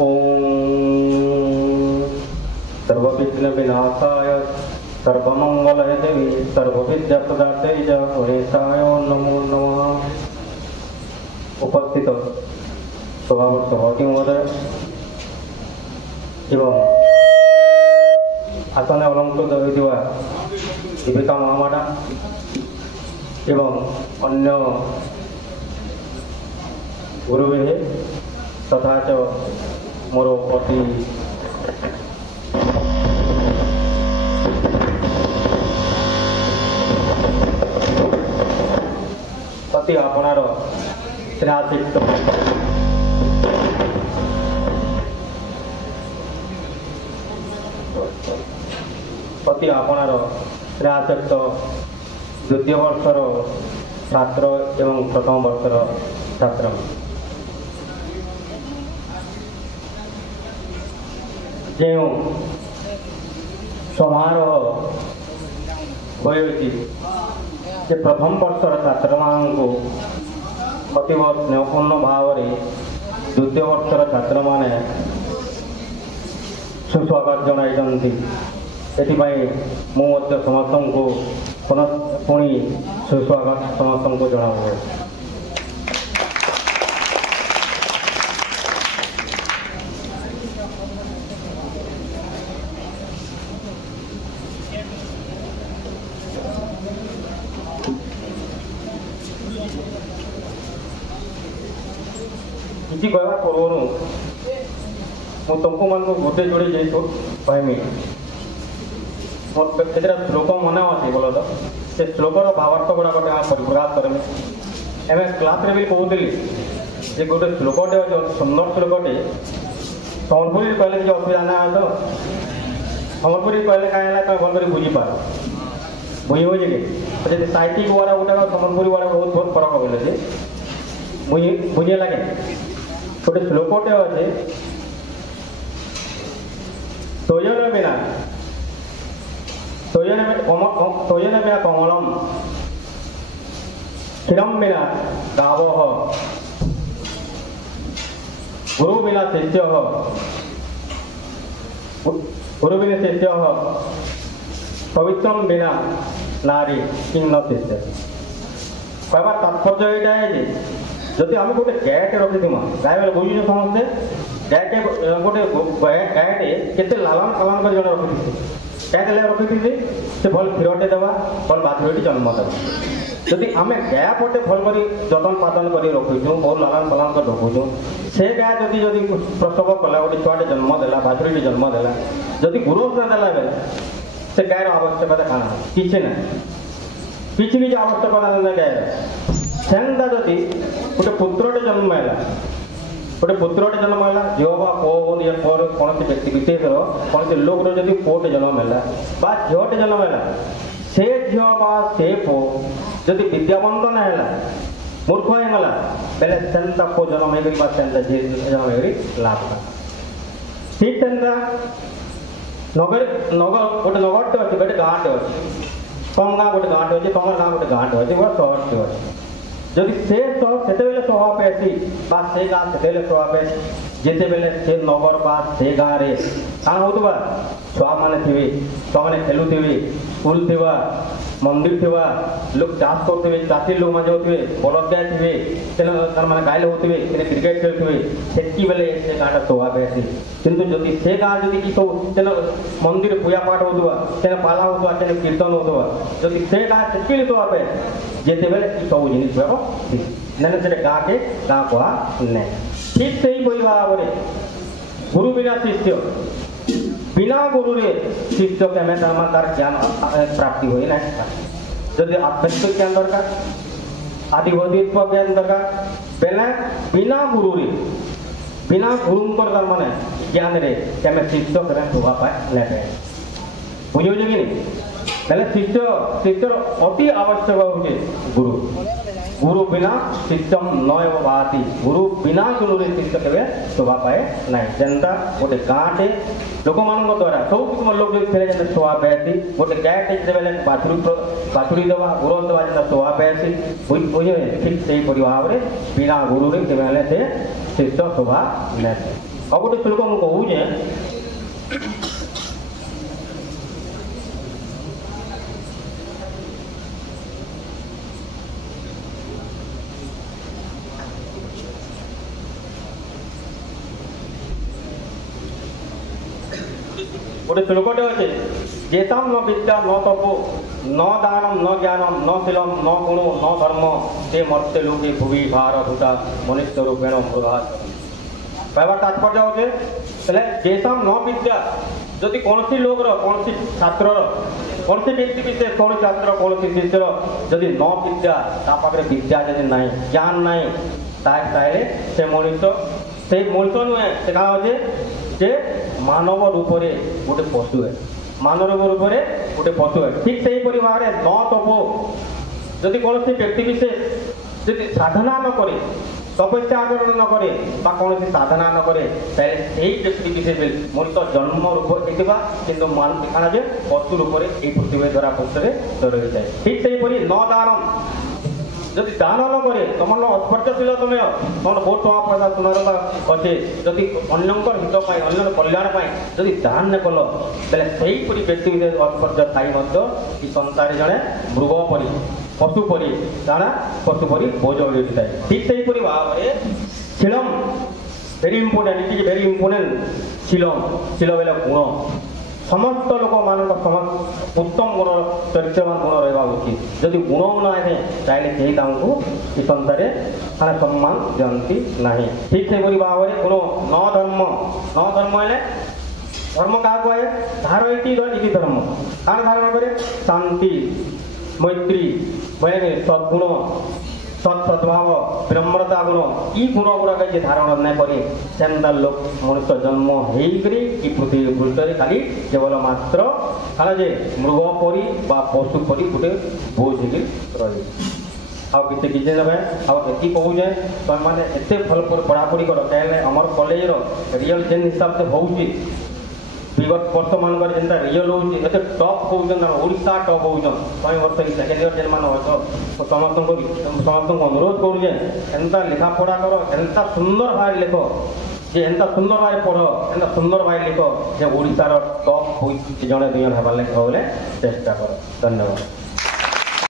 ओम सर्वविघ्न विनाशाय सर्वमंगल हेतवे सर्वविद्या प्रदाते गणेशाय नमो नमः। उपस्थित सभापति महोदय एवं आसने अलंकृत होता दीपिका महामाडा एवं अन्य गुरुविहे तथा च मोर अति अति आपणार स्नेहासिक्त अति आपणार स्नेहासिक्त द्वितीय वर्षर छात्र एवं प्रथम वर्षर छात्र जो समारोह होती प्रथम वर्षर छात्र मानक अतीव स्नेहपूर्ण भाव द्वितीय वर्षर छात्र माने सुस्वागत जनाई मुझे समस्त को पुणी सुस्वागत समस्त को जना किसी कहवा पूर्व मुझे तुमको मन को गोटे जोड़ी जाइए कहमी श्लोक मन अच्छे बोल तो से श्लोकर भावार्थ गुड़ाक प्रकाश करमी एम क्लास भी कहूली गोटे श्लोकटे अच्छे सुंदर श्लोकटे सम्बलपुरी कहले कि असुविधा ना तो सम्बलपुरी कहले कहीं तुम भल कर बुझी पार बुझी हो कि साहित्यिक वाला गुटाक सम्बलपुरी वाला बहुत बहुत फरक बोले बुझे लगे गोटे श्लोकटे अच्छे तोयन बिना कमलम क्षीरम बिना गावः गुरु बिना शिष्य पवित्रम बिना नारी किन्न शिष्य कहवा तात्पर्य यहाँ है जदि आम गोटे गायटे रखी गाय बेले बुझे समस्ते गायटे गोटे गायटे केते लालन पालन कर जन रखी गायटे रखी से भल क्षीरटे देवा भल बाछुरी जन्म देवा जदि आम गाय पटे भल कर जतन पातन कर रखीचु बहुत लालन पालन कर रखुचु से गाय जदि जदि प्रसव कला गोटे छुआटे जन्म देला बाछुरी जन्म देला जदि गुरु देला बेले से गायर आवश्यकता काना किसी ना किसी किसी आवश्यकता ना गायर सेंदा जदि गोटे पुत्रटे जन्म है गोटे पुत्रटे जन्म है झील बा पुओ कौन व्यक्ति विशेष कौन से लोक जब पुओटे जन्म है झीलटे जन्म है से झील बा से पुओ जदि विद्यावंत ना है मूर्ख होगला बेले सेंता पुओ जन्म हो झील जन्म हो लाभ ठीक सेंता नगर नगर गोटे नगरटे अच्छे गोटे गाँटे अच्छे कम गाँ गोटे गाँटे अच्छे तुम गाँ गोटे गाँटे अच्छे गोटे सहरटे अच्छे जदि से स्वभाव आसी से गाँ से स्वभाव जिते बेले से नगर से गाँव में कण होगा छुआ मैंने थे छुआ खेलुवे स्कूल थी मंदिर थी लोग चाष करुवे चाषी लोग मैंने जाऊे बलद गाय थे मैंने गायल होते क्रिकेट खेलुवे से बेले से गाँटा स्वभाव आसी किंतु जदि से गाँ जदि कि सब मंदिर पूजा पाठ होता पाला होता कीर्तन होता जदि से गाँ से स्वभाव जिते बेले सब जिन मैंने से गाँ के गाँ कहा नहीं ठीक से ही भाव में गुरु बिना शिष्य बिना गुरु शिष्य के हमें तार ज्ञान प्राप्ति हो ना जदि आध्यात्मिक ज्ञान दरकार आदि भौतिक ज्ञान दरकार बेले बिना गुरु माने ज्ञान रे हमें शिष्य शोभा पाए नहीं बुझे कि नहीं बेले शिष्य अति आवश्यक होचे गुरु गुरु बिना शिष्यम नव भाति गुरु बिना गुरु शिष्य के शोभा पाए नहीं जनता गोटे गाँटे लोक मान द्वारा सब लोग थे शोभा पाए गोटे गायटे बेले बाछुरी देवा गुरु देवा शोभा पाए बुझे ठीक से भाव में बिना गुरु से शीर्ष शोभा नहीं और गोटे श्लोक मुझे कहूँ गोटे श्लोकटे अच्छे जेताम न विद्या न तपो न दानम न ज्ञानम न शीलम न गुणो न धर्म ते मर्त्य लोके भुवि भारभूता मनुष्य रूपेण मृगा कहवार तात्पर्य होते जेताम न विद्या जदि कौन लोकर कौन छात्र कौन व्यक्ति विशेष कौन छात्र कौन शिष्यर जदि न विद्या पाखे विद्या जदि ना ज्ञान ना ताले से मनुष्य से मनुष्य नुहे से क्या अच्छे जे मानव रूप से गोटे पशु है मानव रूप से गोटे पशु है ठीक से भाव में न तपो जदि कौन व्यक्ति विशेष जदि साधना न करे तपस्या आचरण न करे कौन साधना न करे व्यक्ति विशेष मनुष्य जन्म रूप देखा किंतु माना जे पशु रूप से यही पृथ्वी द्वारा पृष्ठ रही जाए ठीक से न दानम जदि दान न करे तुम अस्पर्शशील तुम्हें तुम बहुत टका पैसा सुनार अच्छे जदि अन्यंकर हित अन्न कल्याण जदि दान न कल तेपरी व्यक्ति अस्पर्श थी संसार जड़े मृग परी पशु परी जाना पशु परी बोझ हो जाए ठीक से भाव में शीलम very important it is very important शीलम शील बेले गुण समस्त लोक मान उत्तम गुण चरित्रवान गुण रहा उचित जदि गुण ना चाहे कहीं संसार सम्मान दिखती ना ठीक से भाव में गुण न धर्म है धर्म क्या कहे धारयती इति धर्म कार धारण करे शांति मैत्री बोले सद्गुण सत्सद्भाव ब्रह्मता गुण ई गुण गुड़ाक जे धारण न करे सेंता लोक मनुष्य जन्म होकर पृथ्वी पृष्ठ खाली केवल मात्र खाना जे मृग परी बा पशु परी गोटे बोझ रही आते किसी ना आती कहूँ तुम मैंने एत भल पढ़ापढ़ी कर कहें आम कॉलेज रियल जेन हिसाब से हो विगत वर्ष मानक जेनता रियल हो टप कौन ओडिशा टप हो वर्ष सेकेंड इयर जेन मान समस्त अनुरोध करुचे एंता लिखा पढ़ा कर एंता सुंदर भाव लिख जे एंता सुंदर भाव पढ़ एंता सुंदर भाव लिख जे ओडिशार टप जड़े दुई जन हमारे बोले चेष्टा कर धन्यवाद।